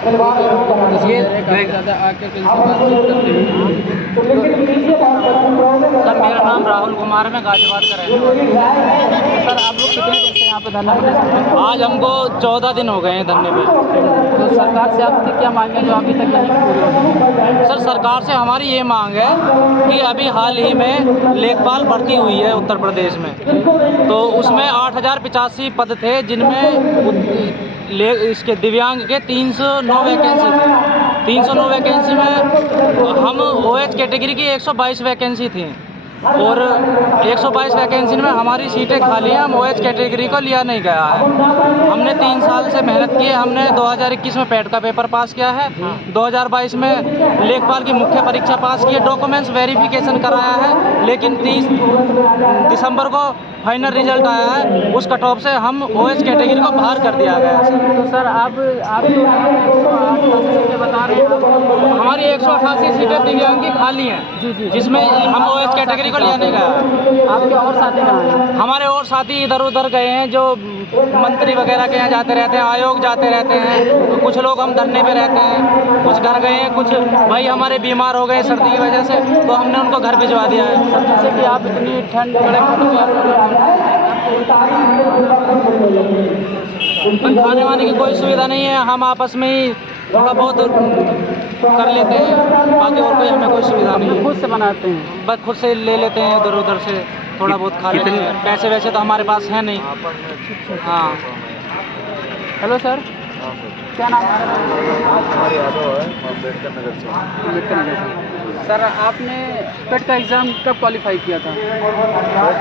ये ज़्यादा आके किनसे बातचीत करते हैं। सर मेरा नाम राहुल कुमार है, मैं गाजियाबाद का रहने वाला हूँ। सर आप लोग कितने दिन से यहाँ पे धरना प्रदर्शन कर रहे हैं? आज हमको 14 दिन हो गए हैं धरने पे। तो सरकार से आपकी क्या मांग है जो अभी तक नहीं पूरी हुई? सर सरकार से हमारी ये मांग है कि अभी हाल ही में लेखपाल भर्ती हुई है उत्तर प्रदेश में, तो उसमें 8085 पद थे, जिनमें इसके दिव्यांग के 309 वैकेंसी थी। 309 वैकेंसी में हम OH कैटेगरी की 122 वैकेंसी थी और 122 वैकेंसी में हमारी सीटें खाली हैं। हम OH कैटेगरी को लिया नहीं गया है। हमने 3 साल से मेहनत की है। हमने 2021 में पैट का पेपर पास किया है, 2022 में लेखपाल की मुख्य परीक्षा पास की है, डॉक्यूमेंट्स वेरिफिकेशन कराया है, लेकिन 30 दिसंबर को फाइनल रिजल्ट आया है। उस कट ऑफ से हम OH कैटेगरी को बाहर कर दिया गया है। तो सर आप तो 108 सीटें बता रहे हैं, हमारी 188 सीटें दिव्यांग की खाली हैं, जिसमें हम OH कैटेगरी को लिया नहीं गया। आपके और साथी कहाँ हैं? हमारे और साथी इधर उधर गए हैं, जो मंत्री वगैरह के यहाँ जाते रहते हैं, आयोग जाते रहते हैं। तो कुछ लोग हम धरने पे रहते हैं, कुछ घर गए हैं, कुछ भाई हमारे बीमार हो गए सर्दी की वजह से, तो हमने उनको घर भिजवा दिया है। सर जैसे कि आप इतनी ठंड खाने वाने की कोई सुविधा नहीं है, हम आपस में ही थोड़ा बहुत कर लेते हैं, बाकी और कोई हमें कोई सुविधा नहीं है। खुद से बनाते हैं? बस खुद से ले लेते हैं, इधर उधर से थोड़ा बहुत खा लेते हैं। पैसे वैसे तो हमारे पास है नहीं। हाँ। हेलो सर, क्या नाम है? हमारे यादव है, अम्बेडकर नगर से। सर आपने पेट का एग्ज़ाम कब क्वालिफाई किया था?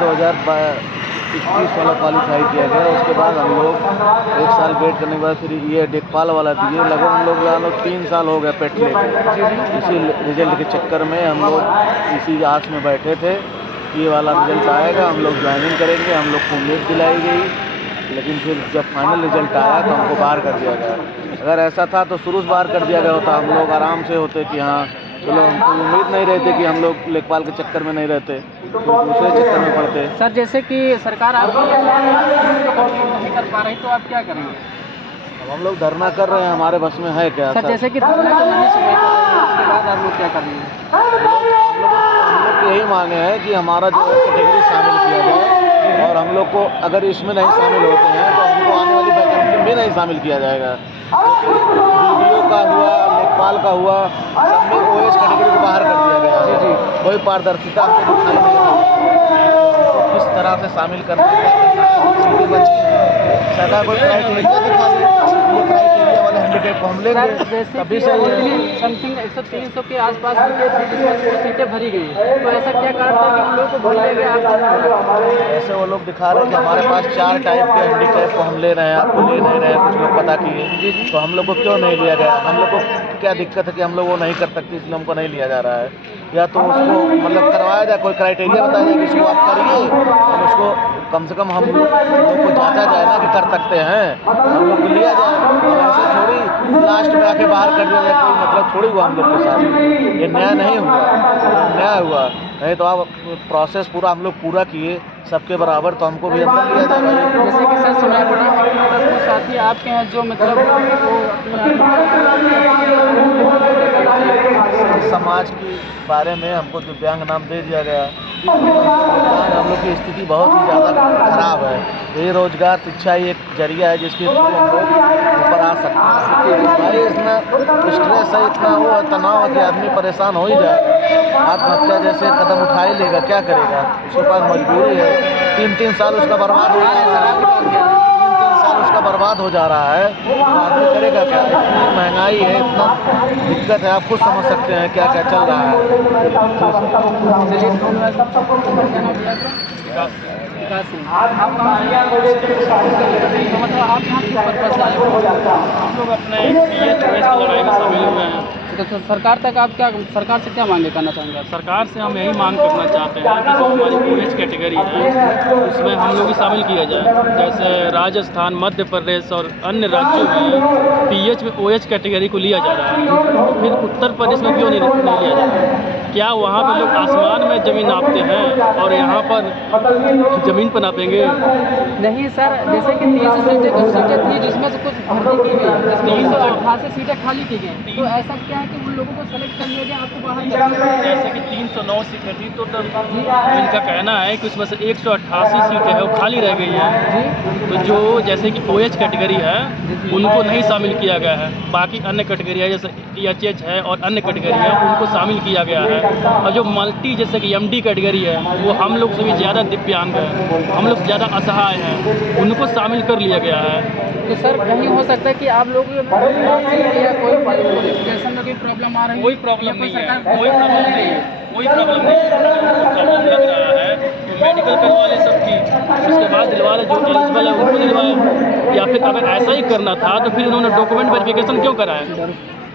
2021 वाला क्वालिफाई किया गया। उसके बाद हम लोग 1 साल वेट करने के बाद फिर ये लेखपाल वाला दिए। लगभग हम लोग 3 साल हो गए पेट लेके। इसी रिजल्ट के चक्कर में हम लोग इसी आस में बैठे थे कि ये वाला रिजल्ट आएगा, हम लोग ज्वाइनिंग करेंगे। हम लोग को उम्मीद दिलाई गई, लेकिन फिर जब फाइनल रिजल्ट आया तो हमको बाहर कर दिया गया। अगर ऐसा था तो शुरू से बाहर कर दिया गया होता, हम लोग आराम से होते कि हाँ चलो, हमको उम्मीद नहीं रहती कि हम लोग लेखपाल के चक्कर में नहीं रहते, तो दूसरे चक्कर में पड़ते। सर जैसे कि सरकार आपको नहीं कर पा रही तो आप क्या करेंगे? अब हम लोग धरना कर रहे हैं, हमारे बस में है क्या? सर जैसे कि धरना तो नहीं सुनाई पड़ रही है, उसके बाद आप लोग क्या करेंगे? हम लोग की यही मांगे हैं कि हमारा जो है कैटेगरी शामिल किया जाए, और हम लोग को अगर इसमें नहीं शामिल होते हैं तो हमको आने वाली वैकेंसी में नहीं शामिल किया जाएगा। BDO का हुआ, लेखपाल का हुआ, सब में OH कैटेगरी को बाहर कर दिया गया है। कोई पारदर्शिता हमको दिखाई नहीं देती। किस तरह से शामिल करना है, सीटें बची हैं, सरकार कोई क्राइटेरिया दिखा दे, ये क्राइटेरिया वाले हैंडीकैप को हम लेंगे, तभी सही है। समथिंग 100-300 के आसपास सीटें भरी गई, तो ऐसा क्या कारण था कि हम लोग को भर लिया गया? आप ऐसे वो लोग दिखा रहे हैं कि हमारे पास 4 टाइप के हैंडीकैप को हम ले रहे हैं, आपको ले नहीं रहे हैं, कुछ लोग पता किए, तो हम लोग को क्यों नहीं लिया गया? हम लोग को क्या दिक्कत है कि हम लोग वो नहीं कर सकते, इसलिए हमको नहीं लिया जा रहा है? या तो उसको मतलब करवाया जाए, कोई क्राइटेरिया बताया जाए कि इसको आप करिए, और उसको कम से कम हम लोग को जांचा जाए ना कि कर सकते हैं, हम लोग को लिया जाए। और ऐसे थोड़ी लास्ट में आके बाहर कर दिया जाए, कोई मतलब थोड़ी हुआ हम लोग के साथ। ये न्याय नहीं हुआ, न्याय हुआ नहीं तो आप प्रोसेस पूरा हम लोग पूरा किए सबके बराबर, तो हमको भी अंदर लिया जाएगा। जैसे कि सर सुनाई पड़ा कि कुछ साथी आपके हैं जो मतलब समाज के बारे में हमको दिव्यांग नाम दे दिया गया। दिव्यांग हम लोग की स्थिति बहुत ही ज़्यादा खराब है। ये रोजगार शिक्षा ही एक जरिया है जिसके थ्रू हम लोग ऊपर आ सकते हैं। भाई इतना स्ट्रेस है, इतना वो तनाव है कि आदमी परेशान हो ही जाएगा, आत्महत्या जैसे कदम उठा ही लेगा, क्या करेगा? उसके पास मजबूरी है। 3-3 साल उसका बर्बाद हो जाएगा, 3-3 साल उसका बर्बाद हो जा रहा है, तो आदमी करेगा क्या? इतनी महंगाई है, इतना दिक्कत है, आप खुद समझ सकते हैं क्या क्या चल रहा है। मतलब आप यहाँ किस पर्पस से आए हो? हम लोग अपने ये चॉइस की लड़ाई में शामिल हुए हैं। तो सरकार तक आप क्या, सरकार से क्या मांगे करना चाहेंगे आप? सरकार से हम यही मांग करना चाहते हैं कि जो हमारी ओएच कैटेगरी है उसमें हम लोग भी शामिल किया जाए। जैसे राजस्थान, मध्य प्रदेश और अन्य राज्यों में पीएच में ओएच कैटेगरी को लिया जा रहा है, तो फिर उत्तर प्रदेश में क्यों नहीं लिया जा रहा है? क्या वहाँ पे लोग आसमान में ज़मीन नापते हैं और यहाँ पर ज़मीन पर नापेंगे? नहीं सर, जैसे कि 30 सीटें कुछ सीटें थी जिसमें से कुछ भर्ती की गई, जिसमें 388 सीटें खाली की गई, तो ऐसा क्या है कि उन लोगों को सेलेक्ट कर लिया गया, आपको बाहर कर दिया गया? जैसे कि 309 सीटें थी तो इनका कहना है कि उसमें से 188 सीटें हैं वो खाली रह गई हैं, तो जो जैसे कि ओएच कैटेगरी है उनको नहीं शामिल किया गया है। बाकी अन्य कैटेगरी है जैसे EHH है और अन्य कैटेगरी है उनको शामिल किया गया है। और जो मल्टी जैसे कि MD कैटेगरी है वो हम लोग से भी ज़्यादा दिव्यांग है, हम लोग से ज़्यादा असहाय हैं, उनको शामिल कर लिया गया है। तो सर कहीं हो सकता है कि आप लोग या कोई क्वालिफिकेशन में कोई प्रॉब्लम आ रही है? कोई प्रॉब्लम नहीं है, सरकार कोई प्रॉब्लम नहीं है, कोई प्रॉब्लम नहीं है। प्रॉब्लम लग रहा है तो मेडिकल करवा ले सबकी, उसके बाद दिलवा ले जो एलिजिबल है उनको दिलवाए। या फिर अगर ऐसा ही करना था तो फिर उन्होंने डॉक्यूमेंट वेरिफिकेशन क्यों कराया?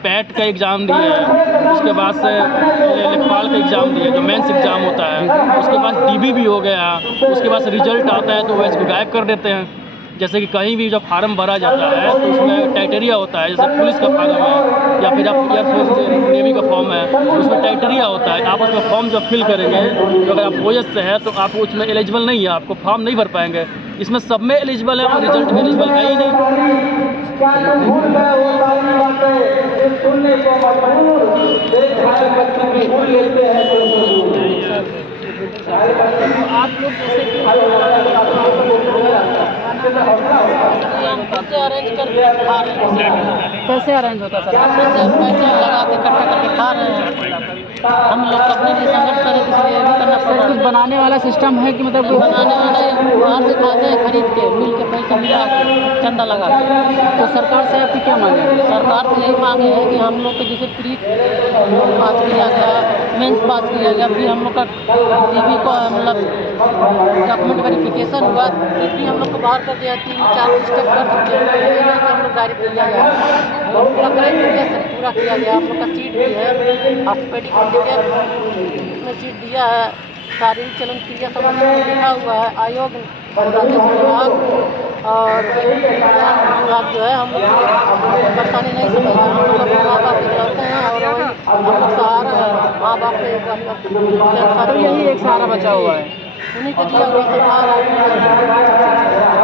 पैट का एग्ज़ाम दिया है, उसके बाद से लेखपाल का एग्ज़ाम दिया जो मेंस एग्ज़ाम होता है, उसके बाद DB भी हो गया, उसके बाद से रिजल्ट आता है तो वो इसको गायब कर देते हैं। जैसे कि कहीं भी जब फार्म भरा जाता है तो उसमें क्राइटेरिया होता है, जैसे पुलिस का फार्म है या फिर आप एयरफोर्स नेवी का फॉर्म है, उसमें क्राइटेरिया होता है। आप उसमें फॉर्म जब फिल करेंगे तो अगर आप ओएच से है तो आप उसमें एलिजिबल नहीं है, आपको फॉर्म नहीं भर पाएंगे। इसमें सब में एलिजिबल है और रिजल्ट में एलिजिबल है ही नहीं। आप लोग जैसे कि कैसे अरेंज करके खा रहे हैं? कैसे अरेंज होता है सर? पैसे लगा के इकट्ठा करके खा रहे हैं। हम लोग अपने लिए संघर्ष करें इसलिए भी करना पड़ रहा कुछ है। बनाने वाला सिस्टम है कि मतलब बनाने वाले बाहर से खाते हैं खरीद के, मिल के पैसे मिला के, चंदा लगा के। तो सरकार से आपकी क्या मांग है? सरकार से यही मांगे है कि हम लोग को जैसे प्री पास किया गया, मेंस पास किया गया, फिर हम लोग का DB को मतलब डॉक्यूमेंट वेरिफिकेशन हुआ, फिर भी हम लोग को बाहर कर दिया। 3-4 स्टेप कर चुके हैं, ये नहीं कि हम लोग डायरेक्ट किया गया और पूरा क्राइटेरिया से पूरा किया गया। हम लोग का सीट भी है, ऑर्थोपेडिक उसमें सीट दिया है, शारीरिक चलन क्रिया संबंधी लिखा हुआ है। आयोग राजस्व विभाग और विभाग जो है हम लोग परेशानी नहीं समझते। हम लोग अपने माँ बाप के रहते हैं और हम लोग सहारा है माँ बाप के, तो यही एक सहारा बचा हुआ है। उन्हीं को दिया हुआ सरकार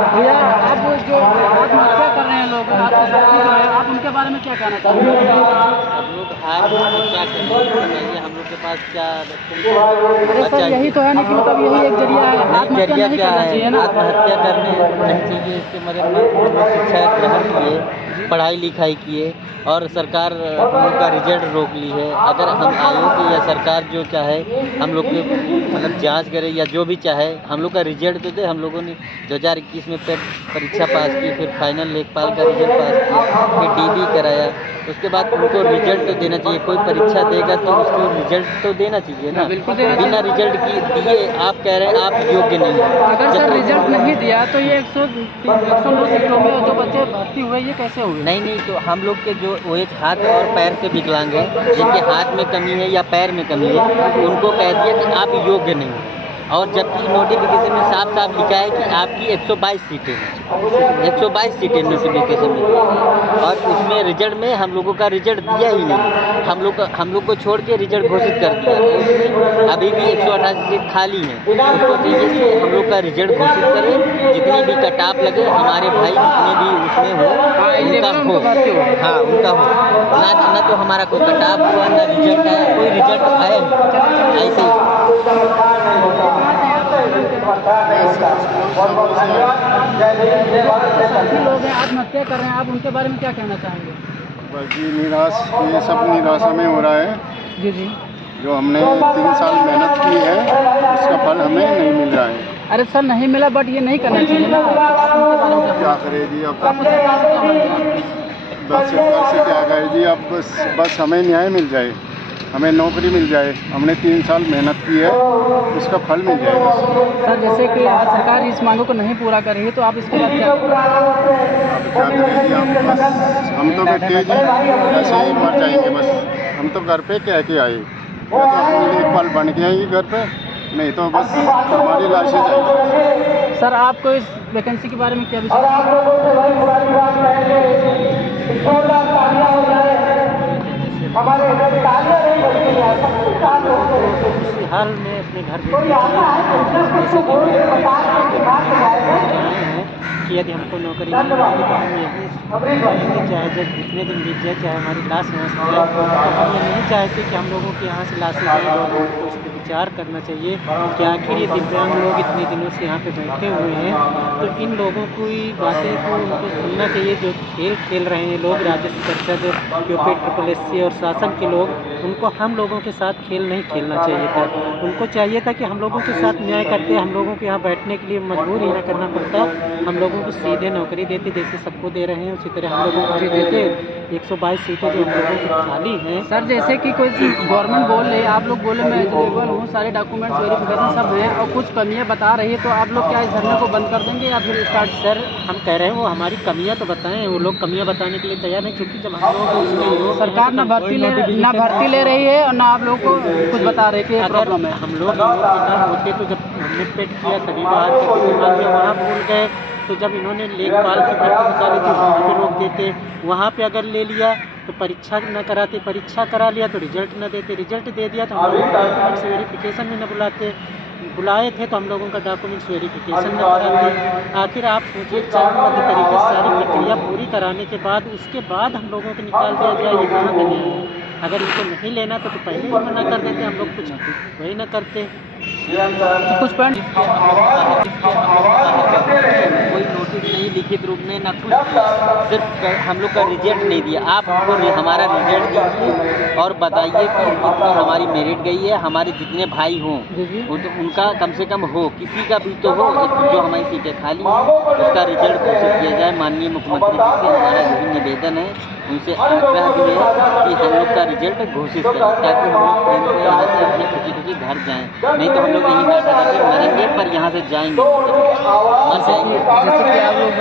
भैया आप जो आत्महत्या कर रहे हैं लोग, आपके साथी जो है, आप उनके बारे में क्या कहना चाहेंगे? हम लोग क्या करें, हम लोग के पास क्या अरे सर यही तो है ना कि मतलब यही एक जरिया है, आत्महत्या नहीं करना चाहिए ना। आत्महत्या करने नहीं चाहिए। इसके मदद में शिक्षा ग्रहण किए, पढ़ाई लिखाई किए और सरकार हम लोग का रिजल्ट रोक ली है। अगर हम आयोग या सरकार जो चाहे हम लोग के मतलब जांच करे या जो भी चाहे हम लोग का रिजल्ट तो दे। हम लोगों ने 2021 में परीक्षा पास की, फिर फाइनल लेखपाल का रिजल्ट पास किया, फिर DB कराया, उसके बाद उनको रिजल्ट तो देना चाहिए। कोई परीक्षा देगा तो उसको रिजल्ट तो देना चाहिए ना। बिना रिजल्ट की दिए आप कह रहे हैं आप योग्य नहीं हैं। अगर सर रिजल्ट नहीं दिया तो ये 109 सीटों में जो बच्चे भर्ती हुए ये कैसे हुए? नहीं तो हम लोग के जो ओएच हाथ और पैर से विकलांग हैं, जिनके हाथ में कमी है या पैर में कमी है, उनको कह दिया कि आप योग्य नहीं हैं। और जबकि नोटिफिकेशन में साफ साफ लिखा है कि आपकी 122 सीटें हैं, 122 सीटें नोटिफिकेशन में, और उसमें रिजल्ट में हम लोगों का रिजल्ट दिया ही नहीं। हम लोग को छोड़ के रिजल्ट घोषित कर दिया। उसमें अभी भी 188 सीट खाली हैं। उसको चाहिए कि हम लोग का रिजल्ट घोषित करें, जितनी भी कटाप लगे हमारे भाई जितने भी उसमें हो उनका हो, हाँ उनका हो ना तो हमारा कोई कटाप हुआ ना रिजल्ट आया, कोई रिजल्ट आया नहीं। ऐसे साथी लोग हैं आत्महत्या कर रहे हैं, आप उनके बारे में क्या कहना चाहेंगे? बस ये सब निराशा में हो रहा है। जी जो हमने 3 साल मेहनत की है उसका फल हमें नहीं मिल रहा है। अरे सर नहीं मिला बट ये नहीं करना चाहिए ना। आप उनके बारे में क्या करे जी अब, आप सरकार से क्या मांगेंगे? बस सरकार से क्या करे जी अब, बस हमें न्याय मिल जाए, हमें नौकरी मिल जाए। हमने 3 साल मेहनत की है उसका फल मिल जाए बस। सर जैसे कि सरकार इस मांगों को नहीं पूरा कर रही है तो आप इसके बाद क्या करेंगे? अब क्या करें जी, अब बस हम तो बैठे जी ऐसे ही मर जाएंगे बस। हम तो घर पे कह के आए, या तो अपनी लेखपाल बन के आएंगे घर पे, नहीं तो बस हमारी लाशें जाएंगी। सर आपको इस वैकेंसी के बारे में क्या विचार? हाल में अपने घर कि यदि हमको नौकरी नहीं मिलेगी तो हम यहीं रहेंगे, चाहे जब जितने दिन बीत जाए, चाहे हमारी लाश यहाँ से जाए, तो हम ये नहीं चाहते कि हम लोगों के यहाँ से लाशें जाएँ। और उस पर विचार करना चाहिए कि आखिर ये दिव्यांग लोग इतने दिनों से यहाँ पे बैठे हुए हैं, तो इन लोगों की बातें को उनको सुनना चाहिए। जो खेल खेल रहे हैं लोग, राजस्व परिषद, यूपी SSSC और शासन के लोग, उनको हम लोगों के साथ खेल नहीं खेलना चाहिए था। उनको चाहिए था कि हम लोगों के साथ न्याय करते, हम लोगों को यहाँ बैठने के लिए मजबूर ही ना करना पड़ता, हम लोगों को सीधे नौकरी देते, जैसे सबको दे रहे हैं उसी तरह हम लोगों को भी देते। 122 सीटें जो हम लोगों की खाली हैं। सर जैसे कि कोई गवर्नमेंट बोल रही है, आप लोग बोले मैं एलिजिबल हूँ, सारे डॉक्यूमेंट्स वेरिफिकेशन सब हैं, और कुछ कमियाँ बता रही है, तो आप लोग क्या इस धरने को बंद कर देंगे या फिर स्टार्ट? सर हम कह रहे हैं वो हमारी कमियां तो बताएं, वो लोग कमियां बताने के लिए तैयार नहीं, क्योंकि जब हम लोग उसमें सरकार ना भर्ती ले रही है और ना आप लोग को कुछ बता रहे कि प्रॉब्लम है। हम लोग ना होते तो जब हमने पेट किया तभी बाहर करके वहाँ भूल गए, तो जब इन्होंने लेखपाल की भर्ती निकाली तो वहाँ पे रोक देते, वहाँ पे अगर ले लिया तो परीक्षा न कराते, परीक्षा करा लिया तो रिजल्ट न देते, रिजल्ट दे दिया तो हम लोगों का डॉक्यूमेंट्स वेरिफिकेशन में न बुलाए थे, तो हम लोगों का डॉक्यूमेंट्स वेरिफिकेशन न कराते। आखिर आप सोचिए, चरणबद्ध तरीके से सारी प्रक्रिया पूरी कराने के बाद उसके बाद हम लोगों को निकाल दिया जाए, ये कहाँ का न्याय है? अगर इनको नहीं लेना तो पहले ही मना कर देते, हम लोग कुछ वही ना करते। तो कुछ पॉइंट कोई नोटिस नहीं, लिखित रूप में ना कुछ, सिर्फ हम लोग का रिजल्ट नहीं दिया। आप हमको हमारा रिजल्ट दीजिए और बताइए कि कितनी हमारी मेरिट गई है, हमारे जितने भाई हों उनका कम से कम हो, किसी का भी तो हो, जो हमारी सीटें खाली हैं उसका रिजल्ट घोषित किया जाए। माननीय मुख्यमंत्री जी से हमारा यही निवेदन है, उनसे आग्रह भी है कि हम लोग का रिजल्ट घोषित करें, ताकि हम लोग प्रेम से यहाँ से अपने खुशी घर जाएँ। नहीं तो हम लोग यहीं बैठे बैठे मरेंगे, पर यहाँ से जाएंगे, मर जाएंगे। जैसे कि आप लोग